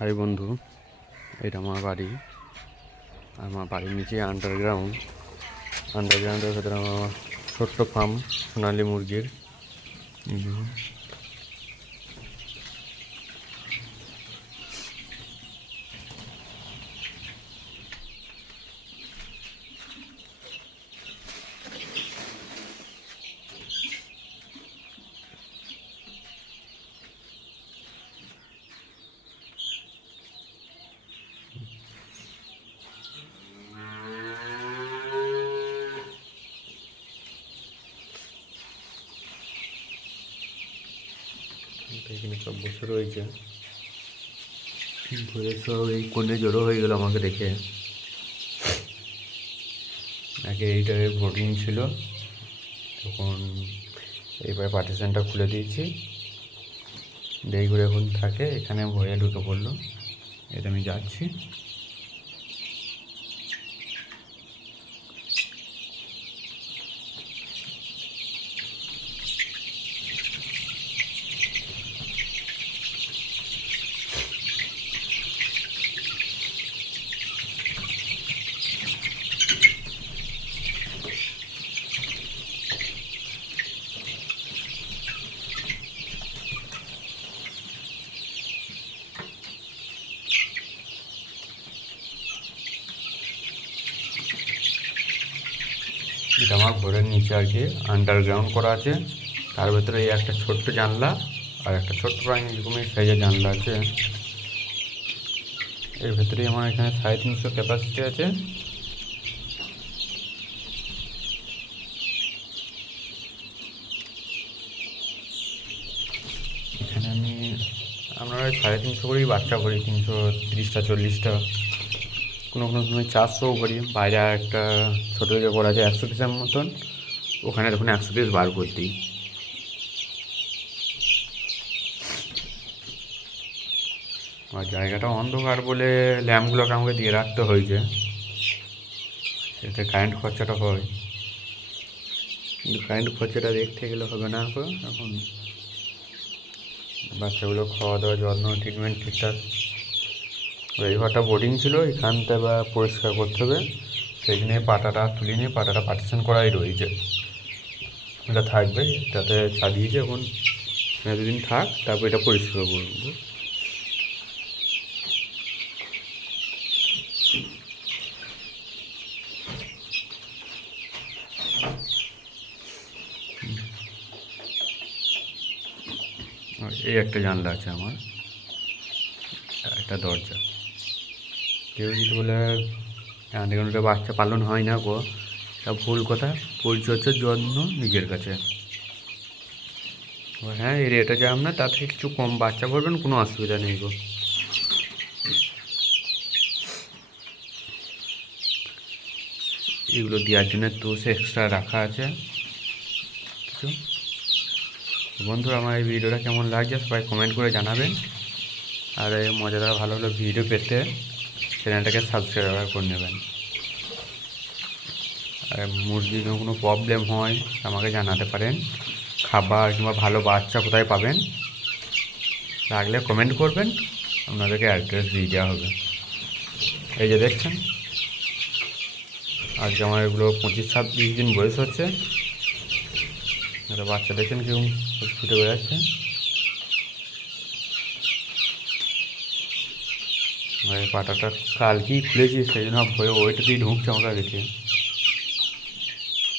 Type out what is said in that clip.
High বন্ধু, এটা আমার বাড়ি। আমার বাড়ির নিচে আন্ডারগ্রাউন্ডের ভেতরে আমার ছোট্ট ফার্ম সোনালি মুরগির। এখানে সব বসে রয়েছে, ঘুরে সব এই কোণে জড়ো হয়ে গেল আমাকে দেখে। আগে এইটারে বোর্ডিং ছিল, তখন এইবারে পার্টিশনটা খুলে দিয়েছি। দেরি করে এখন থাকে, এখানে ভয়ে ঢুকে পড়লো। এটা আমি যাচ্ছি। এটা আমার ঘরের নিচে আর কি আন্ডারগ্রাউন্ড করা আছে। তার ভেতরে এই একটা ছোট্ট জানলা আর একটা ছোট্ট এরকমই সাইজের জানলা আছে। এর ভেতরেই আমার এখানে 350 ক্যাপাসিটি আছে। এখানে আমরা 350 করেই বাচ্চা করি, 330টা 40টা, কোনো কোনো সময় 400ও করি। বাইরে আর একটা ছোটো যে করা আছে 100 পিসের মতন, ওখানে দেখুন 100 পিস বার করে দিই। আর জায়গাটা অন্ধকার বলে ল্যাম্পগুলোকে আমাকে দিয়ে রাখতে হয়েছে, এতে কারেন্ট খরচাটা হয়। কিন্তু কারেন্ট খরচাটা দেখতে গেলে হবে না। এখন বাচ্চাগুলো খাওয়া দাওয়া যত্ন ট্রিটমেন্ট ঠিকঠাক। এই ঘরটা বোর্ডিং ছিল, এখানটা বা পরিষ্কার করতে হবে। সেখানে পাটাটা তুলে নিয়ে পাটাটা পার্টিশন করাই রয়েছে, এটা থাকবে, এটাতে চালিয়েছে। এখন দুদিন থাক, তারপর এটা পরিষ্কার করবো। এই একটা জানলা আছে আমার, একটা দরজা। কেউ যদি বলে আন্ডারগ্রাউন্ডে বাচ্চা পালন হয় না গো, সব ভুল কথা। পরিচর্যার জন্য নিজের কাছে। হ্যাঁ, এই রেটে যাব না, তার থেকে কিছু কম বাচ্চা করবেন, কোনো অসুবিধা নেই গো। এগুলো দেওয়ার জন্য তুষ এক্সট্রা রাখা আছে কিছু। বন্ধুরা, আমার এই ভিডিওটা কেমন লাগছে সবাই কমেন্ট করে জানাবেন। আর এই মজাদার ভালো ভালো ভিডিও পেতে চ্যানেলটাকে সাবস্ক্রাইব করে নেবেন। আর মুরগির কোনো প্রবলেম হয় আমাকে জানাতে পারেন। খাবার কিংবা ভালো বাচ্চা কোথায় পাবেন লাগলে কমেন্ট করবেন, আপনাদেরকে অ্যাড্রেস দিয়ে দেওয়া হবে। এই যে দেখছেন, আজকে আমার এগুলো 25-26 দিন বয়স হচ্ছে। একটা বাচ্চা দেখছেন কেউ ছুটে বেড়াচ্ছে। আর এই পাটাটা কালকেই খুলেছি, সেই জন্য ভয়ে ওইটা দিয়ে ঢুকছে আমাকে দেখে।